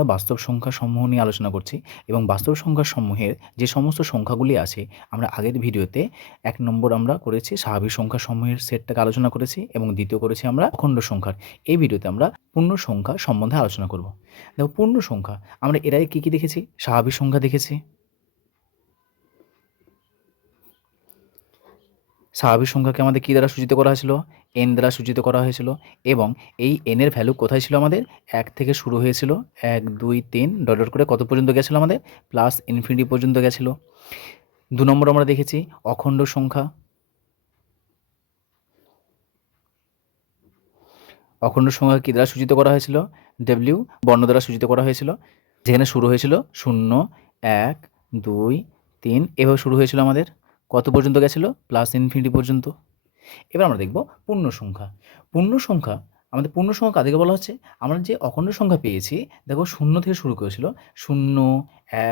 আমরা বাস্তব সংখ্যা সমূহ নিয়ে আলোচনা করছি এবং বাস্তব সংখ্যা সমূহের যে সমস্ত সংখ্যাগুলি আছে আমরা আগের ভিডিওতে 1 নম্বর আমরা করেছি স্বাভাবিক সংখ্যা সমূহের সেটটাকে আলোচনা করেছি এবং দ্বিতীয় করেছি আমরা অখণ্ড সংখ্যার। এই ভিডিওতে আমরা পূর্ণ সংখ্যা সম্বন্ধে আলোচনা করব। দেখো পূর্ণ সংখ্যা আমরা এর আগে কী দেখেছি? স্বাভাবিক সংখ্যা দেখেছি, স্বাভাবিক সংখ্যাকে আমাদের কী দ্বারা সূচিত করা হয়েছিল? এন দ্বারা সূচিত করা হয়েছিল এবং এই এনের ভ্যালু কোথায় ছিল আমাদের? 1 থেকে শুরু হয়েছিল, 1 2 3 ডট ডট করে কত পর্যন্ত গেছিলো আমাদের? প্লাস ইনফিনিটি পর্যন্ত গেছিলো। 2 নম্বর আমরা দেখেছি অখণ্ড সংখ্যা। অখণ্ড সংখ্যা কী দ্বারা সূচিত করা হয়েছিল? ডব্লিউ বর্ণ দ্বারা সূচিত করা হয়েছিল, যেখানে শুরু হয়েছিল 0 1 2 3 এভাবে শুরু হয়েছিল আমাদের। কত পর্যন্ত গেছিলো? প্লাস ইনফিনিটি পর্যন্ত। এবার আমরা দেখব পূর্ণ সংখ্যা। পূর্ণ সংখ্যা আমাদের পূর্ণ সংখ্যা কাদেরকে বলা হচ্ছে? আমরা যে অখণ্ড সংখ্যা পেয়েছি দেখো 0 থেকে শুরু করেছিল, 0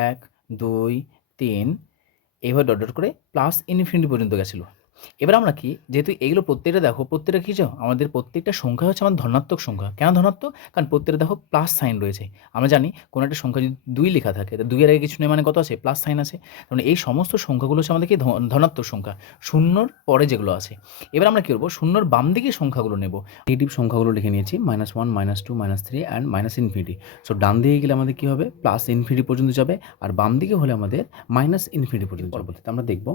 1 2 3 এইভাবে ডট ডট করে প্লাস ইনফিনিটি পর্যন্ত গেছিলো। এবার আমরা কি, যেহেতু এইগুলো প্রত্যেকটা দেখো প্রত্যেকটা কী চাও, আমাদের প্রত্যেকটা সংখ্যা হচ্ছে আমাদের ধনাত্মক সংখ্যা। কেন ধনাত্মক? কারণ প্রত্যেকটা দেখো প্লাস সাইন রয়েছে। আমরা জানি কোনো একটা সংখ্যা যদি 2 লেখা থাকে, তো 2 এর আগে কিছু নেই মানে কত আছে? প্লাস সাইন আছে। কারণ এই সমস্ত সংখ্যাগুলো হচ্ছে আমাদের কি ধনাত্মক সংখ্যা, শূন্যর পরে যেগুলো আছে। এবার আমরা কী করবো? শূন্যর বাম দিকে সংখ্যাগুলো নেব। নেগেটিভ সংখ্যাগুলো লিখে নিয়েছি -1 -2 -3 অ্যান্ড মাইনাস ইনফিনিটি। সো ডান দিকে গেলে আমাদের কী হবে? প্লাস ইনফিনিটি পর্যন্ত যাবে, আর বাম দিকে হলে আমাদের মাইনাস ইনফিনিটি পর্যন্ত। পরবর্তীতে আমরা দেখব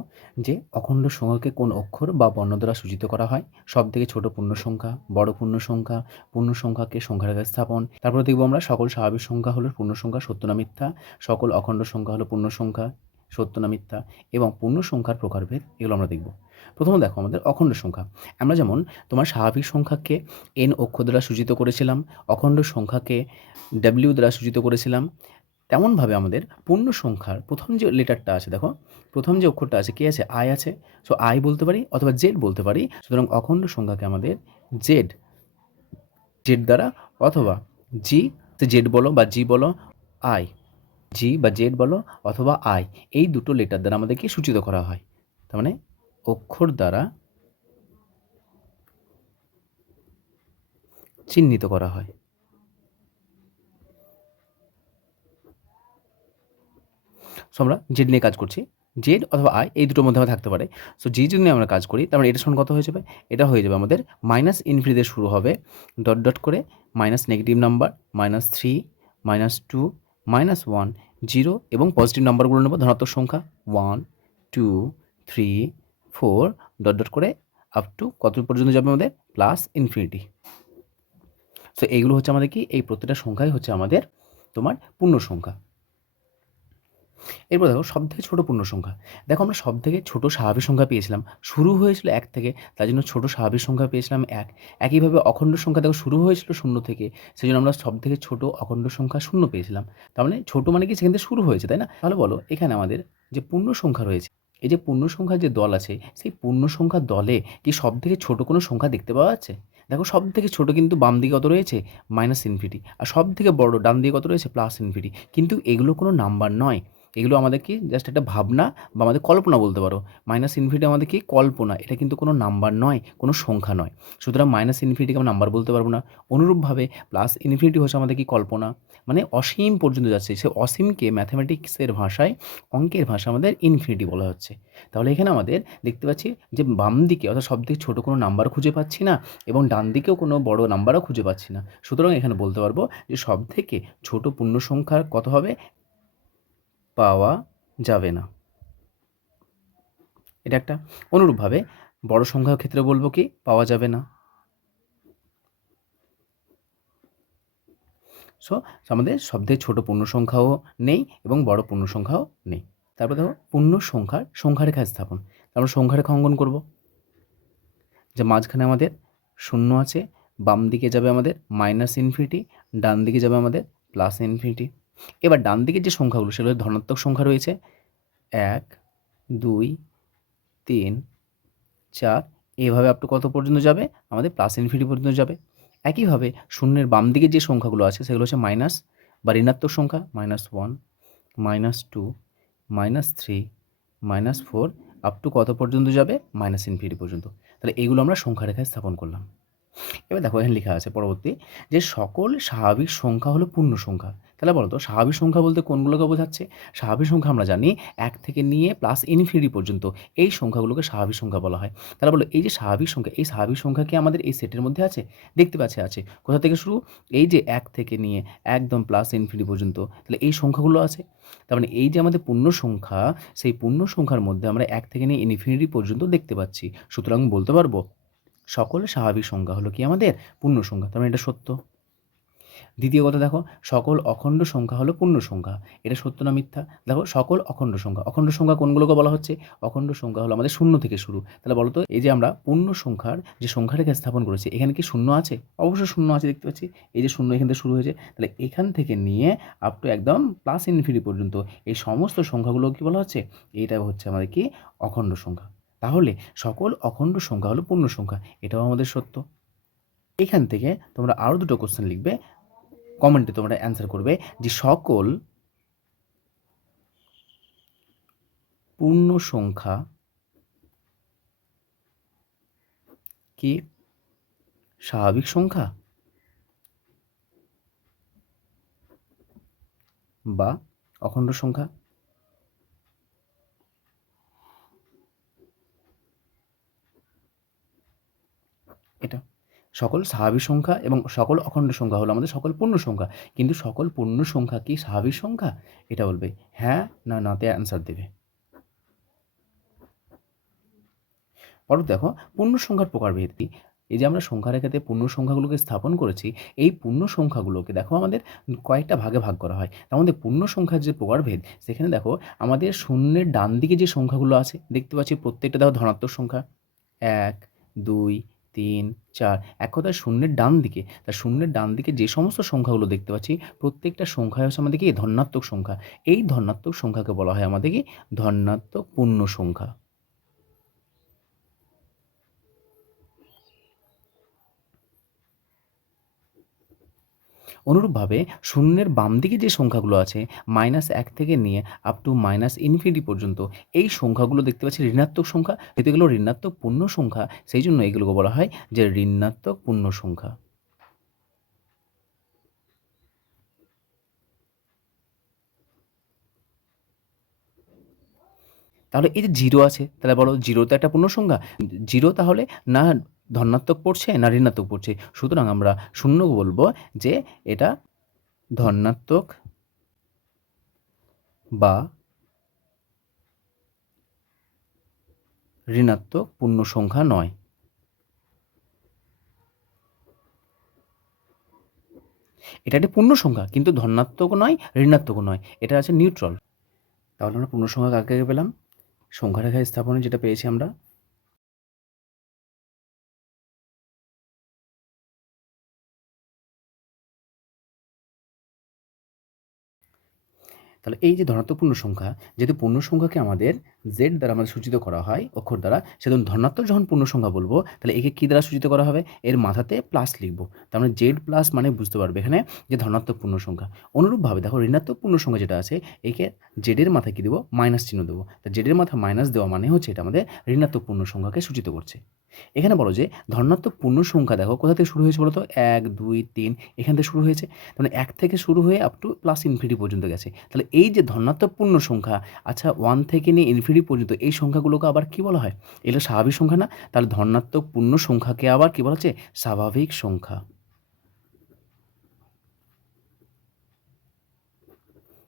যে অখণ্ড সংখ্যাকে কোন অক্ষর বা বর্ণ দ্বারা সূচিত করা হয়। সব থেকে ছোট পূর্ণ সংখ্যা, বড় পূর্ণ সংখ্যা, পূর্ণ সংখ্যাকে সংখ্যার আকারে স্থাপন। তারপরে দেখব আমরা সকল স্বাভাবিক সংখ্যা হলো পূর্ণ সংখ্যা, সত্য না মিথ্যা। সকল অখণ্ড সংখ্যা হলো পূর্ণ সংখ্যা, সত্য না মিথ্যা, এবং পূর্ণ সংখ্যার প্রকারভেদ, এগুলো আমরা দেখব। প্রথমে দেখো আমাদের অখণ্ড সংখ্যা। আমরা যেমন তোমার স্বাভাবিক সংখ্যাকে এন অক্ষর দ্বারা সূচিত করেছিলাম, অখণ্ড সংখ্যাকে ডব্লিউ দ্বারা সূচিত করেছিলাম, তেমনভাবে আমাদের পূর্ণ সংখ্যার প্রথম যে লেটারটা আছে, দেখো প্রথম যে অক্ষরটা আছে কী আছে? আই আছে। সো আই বলতে পারি অথবা জেড বলতে পারি। সুতরাং অখণ্ড সংখ্যাকে আমাদের জেড দ্বারা, অথবা জি, জেড বলো বা জি বলো, আই, জি বা জেড বলো অথবা আই, এই দুটো লেটার দ্বারা আমাদেরকে সূচিত করা হয়। তার মানে অক্ষর দ্বারা চিহ্নিত করা হয়। সো আমরা জেড নিয়ে কাজ করছি, জেড অথবা আই এই দুটোর মধ্যে থাকতে পারে। সো জি যদি আমরা কাজ করি, তার মানে এটার সমান কত হয়ে যাবে? এটা হয়ে যাবে আমাদের মাইনাস ইনফিনিটি শুরু হবে, ডট ডট করে মাইনাস নেগেটিভ নাম্বার -3 -2 -1 0, এবং পজিটিভ নাম্বারগুলো নেব ধনাত্মক সংখ্যা 1 2 3 4 ডট ডট করে আপ টু কত পর্যন্ত যাবে আমাদের? Plus infinity. সো এইগুলো হচ্ছে আমাদের কি, এই প্রত্যেকটা সংখ্যাই হচ্ছে আমাদের তোমার পূর্ণ সংখ্যা। এরপর দেখো সবথেকে ছোট পূর্ণ সংখ্যা। দেখো আমরা সবথেকে ছোট স্বাভাবিক সংখ্যা পেয়েছিলাম, শুরু হয়েছিল 1 থেকে, তার জন্য ছোট স্বাভাবিক সংখ্যা পেয়েছিলাম 1। একইভাবে অখণ্ড সংখ্যা দেখো শুরু হয়েছিল 0 থেকে, সেই জন্য আমরা সবথেকে ছোট অখণ্ড সংখ্যা 0 পেয়েছিলাম। তার মানে ছোট মানে কি, সেখান থেকে শুরু হয়েছে, তাই না? তাহলে বলো এখানে আমাদের যে পূর্ণ সংখ্যা রয়েছে, এই যে পূর্ণ সংখ্যার যে দল আছে, সেই পূর্ণ সংখ্যার দলে কি সবথেকে ছোট কোনো সংখ্যা দেখতে পাওয়া যাচ্ছে? দেখো সবথেকে ছোট কিন্তু বাম দিকে কত রয়েছে? Minus infinity. আর সবথেকে বড় ডান দিকে কত রয়েছে? Plus infinity. কিন্তু এগুলো কোনো নাম্বার নয়, এগুলো আমাদের কি জাস্ট একটা ভাবনা বা আমাদের কল্পনা বলতে পারো। মাইনাস ইনফিনিটি আমাদের কি কল্পনা, এটা কিন্তু কোনো নাম্বার নয়, কোনো সংখ্যা নয়। সুতরাং মাইনাস ইনফিনিটিকে আমরা নাম্বার বলতে পারবো না। অনুরূপভাবে প্লাস ইনফিনিটি হচ্ছে আমাদের কি কল্পনা, মানে অসীম পর্যন্ত যাচ্ছে। সে অসীমকে ম্যাথামেটিক্সের ভাষায়, অঙ্কের ভাষায় আমাদের ইনফিনিটি বলা হচ্ছে। তাহলে এখানে আমাদের দেখতে পাচ্ছি যে বাম দিকে অর্থাৎ সবথেকে ছোটো কোনো নাম্বার খুঁজে পাচ্ছি না, এবং ডান দিকেও কোনো বড় নাম্বারও খুঁজে পাচ্ছি না। সুতরাং এখানে বলতে পারবো যে সবথেকে ছোট পূর্ণ সংখ্যা কত হবে? পাওয়া যাবে না। এটা একটা। অনুরূপভাবে বড় সংখ্যার ক্ষেত্রে বলবো কি? পাওয়া যাবে না। সো আমাদের সবথেকে ছোট পূর্ণ সংখ্যাও নেই এবং বড় পূর্ণ সংখ্যাও নেই। তারপর দেখো পূর্ণ সংখ্যার সংখ্যারেখা স্থাপন। আমরা সংখ্যারেখা অঙ্কন করব, যে মাঝখানে আমাদের 0 আছে, বাম দিকে যাবে আমাদের মাইনাস ইনফিনিটি, ডান দিকে যাবে আমাদের প্লাস ইনফিনিটি। এবার ডান দিকে যে সংখ্যাগুলো সেগুলো ধনাত্মক সংখ্যা রয়েছে, 1 2 3 4, এভাবে আপ টু কত পর্যন্ত যাবে? আমাদের প্লাস ইনফিনিটি পর্যন্ত যাবে। একইভাবে শূন্যের বাম দিকে যে সংখ্যাগুলো আছে সেগুলো হচ্ছে মাইনাস বা ঋণাত্মক সংখ্যা, -1 -2 -3 -4 আপ টু কত পর্যন্ত যাবে? মাইনাস ইনফিনিটি পর্যন্ত। তাহলে এইগুলো আমরা সংখ্যারেখায় স্থাপন করলাম। এবার দেখো এখানে লেখা আছে পরবর্তী যে সকল স্বাভাবিক সংখ্যা হলো পূর্ণ সংখ্যা। তাহলে বলো তো স্বাভাবিক সংখ্যা বলতে কোনগুলোকে বোঝাচ্ছে? স্বাভাবিক সংখ্যা আমরা জানি 1 থেকে নিয়ে প্লাস ইনফিনিটি পর্যন্ত এই সংখ্যাগুলোকে স্বাভাবিক সংখ্যা বলা হয়। তাহলে বলো এই যে স্বাভাবিক সংখ্যা, এই স্বাভাবিক সংখ্যা কি আমাদের এই সেটের মধ্যে আছে? দেখতে পাচ্ছি আছে। কোথা থেকে শুরু? এই যে 1 থেকে নিয়ে একদম প্লাস ইনফিনিটি পর্যন্ত। তাহলে এই সংখ্যাগুলো আছে। তার মানে এই যে আমাদের পূর্ণ সংখ্যা, সেই পূর্ণ সংখ্যার মধ্যে আমরা 1 থেকে নিয়ে ইনফিনিটি পর্যন্ত দেখতে পাচ্ছি। সুতরাং বলতে পারবো সকল স্বাভাবিক সংখ্যা হলো কি আমাদের পূর্ণ সংখ্যা। তার মানে এটা সত্য। দ্বিতীয় কথা দেখো, সকল অখণ্ড সংখ্যা হলো পূর্ণ সংখ্যা। এটা সত্য না মিথ্যা? দেখো সকল অখণ্ড সংখ্যা, অখণ্ড সংখ্যা কোনগুলোকে বলা হচ্ছে? অখণ্ড সংখ্যা হলো আমাদের শূন্য থেকে শুরু। তাহলে বলো তো এই যে আমরা পূর্ণ সংখ্যার যে সংখ্যাটাকে স্থাপন করেছি এখানে কি শূন্য আছে? অবশ্যই শূন্য আছে, দেখতে পাচ্ছি এই যে শূন্য এখান থেকে শুরু হয়েছে। তাহলে এখান থেকে নিয়ে আপ টু একদম প্লাস ইনফিনিটি পর্যন্ত এই সমস্ত সংখ্যাগুলো কি বলা হচ্ছে? এইটা হচ্ছে আমাদের কি অখণ্ড সংখ্যা। তাহলে সকল অখণ্ড সংখ্যা হলো পূর্ণ সংখ্যা, এটাও আমাদের সত্য। এখান থেকে তোমরা আরও দুটো কোশ্চেন লিখবে, কমেন্টে তোমরা অ্যান্সার করবে যে সকল পূর্ণ সংখ্যা কি স্বাভাবিক সংখ্যা বা অখণ্ড সংখ্যা? এটা সকল স্বাভাবিক সংখ্যা এবং সকল অখণ্ড সংখ্যা হলো আমাদের সকল পূর্ণ সংখ্যা, কিন্তু সকল পূর্ণ সংখ্যা কি স্বাভাবিক সংখ্যা? এটা বলবে হ্যাঁ না নাতে অ্যান্সার দেবে। পরে দেখো পূর্ণ সংখ্যার প্রকারভেদ কি? এই যে আমরা সংখ্যা রেখাতে পূর্ণ সংখ্যাগুলোকে স্থাপন করেছি, এই পূর্ণ সংখ্যাগুলোকে দেখো আমাদের কয়েকটা ভাগে ভাগ করা হয়। তার মধ্যে পূর্ণ সংখ্যার যে প্রকারভেদ সেখানে দেখো আমাদের শূন্যের ডান দিকে যে সংখ্যাগুলো আছে দেখতে পাচ্ছি প্রত্যেকটা দেখো ধনাত্মক সংখ্যা, 1 2 3 4, এক কথায় শূন্যের ডান দিকে, তার শূন্যের ডান দিকে যে সমস্ত সংখ্যাগুলো দেখতে পাচ্ছি প্রত্যেকটা সংখ্যাই হচ্ছে আমাদের কি ধনাত্মক সংখ্যা। এই ধনাত্মক সংখ্যাকে বলা হয় আমাদের কি ধনাত্মক পূর্ণ সংখ্যা। অনুরূপভাবে শূন্যের বাম দিকে যে সংখ্যাগুলো আছে -1 থেকে নিয়ে আপ টু মাইনাস ইনফিনিটি পর্যন্ত এই সংখ্যাগুলো দেখতে পাচ্ছি ঋণাত্মক সংখ্যা, যেহেতু এগুলো ঋণাত্মক পূর্ণ সংখ্যা সেই জন্য এগুলোকে বলা হয় যে ঋণাত্মক পূর্ণ সংখ্যা। তাহলে এই যে জিরো আছে, তাহলে বলো জিরো তো একটা পূর্ণ সংখ্যা। জিরো তাহলে না ধনাত্মক পড়ছে না ঋণাত্মক পড়ছে, সুতরাং আমরা শূন্য বলবো যে এটা ধনাত্মক বা ঋণাত্মক পূর্ণ সংখ্যা নয়। এটা একটি পূর্ণ সংখ্যা কিন্তু ধনাত্মকও নয় ঋণাত্মকও নয়, এটা আছে নিউট্রাল। তাহলে আমরা পূর্ণ সংখ্যা কাকে কাকে পেলাম? সংখ্যা রেখা স্থাপনে যেটা পেয়েছি আমরা, তাহলে এই যে ধনাত্মক পূর্ণ সংখ্যা, যেহেতু পূর্ণ সংখ্যাকে আমাদের জেড দ্বারা আমাদের সূচিত করা হয় অক্ষর দ্বারা, সেজন্য ধনাত্মক যখন পূর্ণ সংখ্যা বলবো তাহলে একে কী দ্বারা সূচিত করা হবে? এর মাথাতে প্লাস লিখবো, তার মানে জেড প্লাস মানে বুঝতে পারবে এখানে যে ধনাত্মক পূর্ণ সংখ্যা। অনুরূপভাবে দেখো ঋণাত্মক পূর্ণ সংখ্যা যেটা আছে একে জেডের মাথায় কী দেবো? মাইনাস চিহ্ন দেবো। তা জেডের মাথায় মাইনাস দেওয়া মানে হচ্ছে এটা আমাদের ঋণাত্মক পূর্ণ সংখ্যাকে সূচিত করছে। এখানে বলো যে ধনাত্মক পূর্ণ সংখ্যা দেখো কোথা থেকে শুরু হয়েছে বলো তো? 1 2 3 এখান থেকে শুরু হয়েছে, মানে 1 থেকে শুরু হয়ে আপ টু প্লাস ইনফিনিটি পর্যন্ত গেছে। তাহলে এই যে ধনাত্মক পূর্ণ সংখ্যা, আচ্ছা 1 থেকে নিয়ে ইনফিনিটি পর্যন্ত এই সংখ্যাগুলোকে আবার কি বলা হয়? এগুলো স্বাভাবিক সংখ্যা না? তাহলে ধনাত্মক পূর্ণ সংখ্যাকে আবার কি বলা হচ্ছে? স্বাভাবিক সংখ্যা।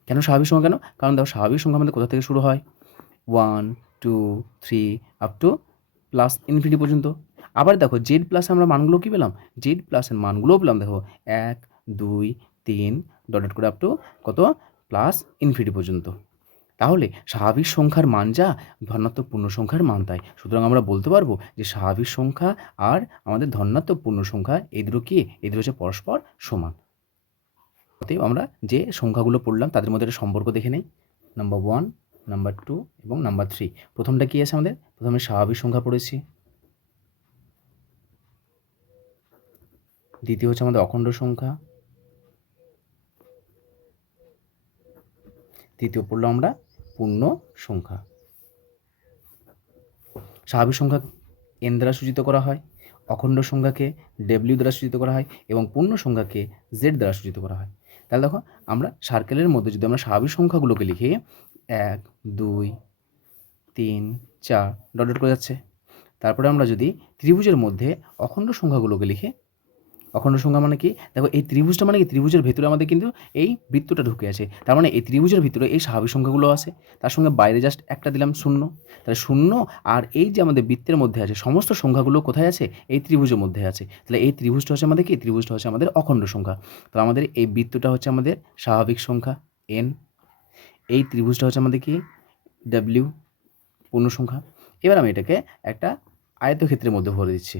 কেন স্বাভাবিক সংখ্যা কেন? কারণ দেখো স্বাভাবিক সংখ্যা আমাদের কোথা থেকে শুরু হয়? 1 2 3 আপ টু প্লাস ইনফিনিটি পর্যন্ত। আবার দেখো জেড প্লাসে আমরা মানগুলো কী পেলাম? জেড প্লাসের মানগুলোও পেলাম দেখো 1 2 3 ডট ডট করে আপ টু কত? প্লাস ইনফিনিটি পর্যন্ত। তাহলে স্বাভাবিক সংখ্যার মান যা ধনাত্মক পূর্ণ সংখ্যার মান তাই। সুতরাং আমরা বলতে পারবো যে স্বাভাবিক সংখ্যা আর আমাদের ধনাত্মক পূর্ণ সংখ্যা এই দুটো কি? এই দুটো হচ্ছে পরস্পর সমান। অতএব আমরা যে সংখ্যাগুলো পড়লাম তাদের মধ্যে একটা সম্পর্ক দেখে নেই। নাম্বার 1, নাম্বার 2 এবং নাম্বার 3। প্রথমটা কী আছে আমাদের? প্রথমে স্বাভাবিক সংখ্যা পড়েছি, দ্বিতীয় হচ্ছে আমাদের অখণ্ড সংখ্যা, তৃতীয় পড়লাম আমরা পূর্ণ সংখ্যা। স্বাভাবিক সংখ্যা n দ্বারা সূচিত করা হয়, অখণ্ড সংখ্যাকে ডব্লিউ দ্বারা সূচিত করা হয় এবং পূর্ণ সংখ্যাকে জেড দ্বারা সূচিত করা হয়। তাহলে দেখো আমরা সার্কেলের মধ্যে যদি আমরা স্বাভাবিক সংখ্যাগুলোকে লিখি 1 2 3 4 ডট ডট করে যাচ্ছে। তারপরে আমরা যদি ত্রিভুজের মধ্যে অখণ্ড সংখ্যাগুলোকে লিখি, অখণ্ড সংখ্যা মানে কি, দেখো এই ত্রিভুজটা মানে কি, ত্রিভুজের ভেতরে আমাদের কিন্তু এই বৃত্তটা ঢুকে আছে, তার মানে এই ত্রিভুজের ভিতরে এই স্বাভাবিক সংখ্যাগুলো আছে, তার সঙ্গে বাইরে জাস্ট একটা দিলাম 0, তাহলে 0 আর এই যে আমাদের বৃত্তের মধ্যে আছে সমস্ত সংখ্যাগুলো কোথায় আছে, এই ত্রিভুজের মধ্যে আছে। তাহলে এই ত্রিভুজটা হচ্ছে আমাদের কি, ত্রিভুজটা হচ্ছে আমাদের অখণ্ড সংখ্যা। তাহলে আমাদের এই বৃত্তটা হচ্ছে আমাদের স্বাভাবিক সংখ্যা n, এই ত্রিভুজটা হচ্ছে আমাদের কি w পূর্ণ সংখ্যা। এবার আমি এটাকে একটা আয়তক্ষেত্রের মধ্যে ভরে দিচ্ছি।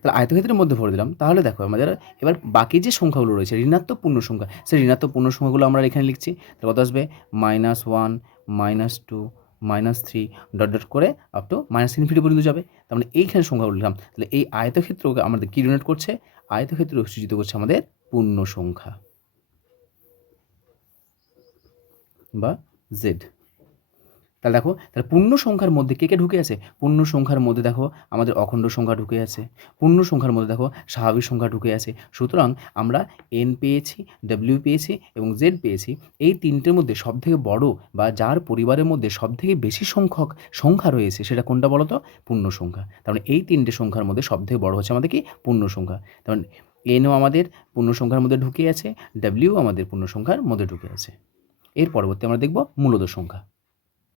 তাহলে আয়তক্ষেত্রের মধ্যে ভরে দিলাম। তাহলে দেখো আমাদের এবার বাকি যে সংখ্যাগুলো রয়েছে ঋণাত্মক পূর্ণ সংখ্যা, সেই ঋণাত্মক পূর্ণ সংখ্যাগুলো আমরা এখানে লিখছি। তাহলে কত আসবে, -1 -2 -3 ডট ডট করে আপ টু ∞ পর্যন্ত যাবে। তার মানে এইখানে সংখ্যাগুলো লিখলাম। তাহলে এই আয়তক্ষেত্রকে আমাদের কি ডিনোট করছে, আয়তক্ষেত্র সূচিত করছে আমাদের পূর্ণ সংখ্যা বা জেড। তাহলে দেখো, তাহলে পূর্ণ সংখ্যার মধ্যে কে কে ঢুকে আছে, পূর্ণ সংখ্যার মধ্যে দেখো আমাদের অখণ্ড সংখ্যা ঢুকে আছে, পূর্ণ সংখ্যার মধ্যে দেখো স্বাভাবিক সংখ্যা ঢুকে আছে। সুতরাং আমরা এন পেয়েছি, ডব্লিউ পেয়েছি এবং জেড পেয়েছি। এই তিনটের মধ্যে সবথেকে বড় বা যার পরিবারের মধ্যে সবথেকে বেশি সংখ্যক সংখ্যা রয়েছে সেটা কোনটা বলো তো, পূর্ণ সংখ্যা। তার মানে এই তিনটে সংখ্যার মধ্যে সবথেকে বড় হচ্ছে আমাদের কি, পূর্ণ সংখ্যা। তার মানে এনও আমাদের পূর্ণ সংখ্যার মধ্যে ঢুকে আছে, ডব্লিউ আমাদের পূর্ণ সংখ্যার মধ্যে ঢুকে আছে। এর পরবর্তী আমরা দেখব মূলদ সংখ্যা।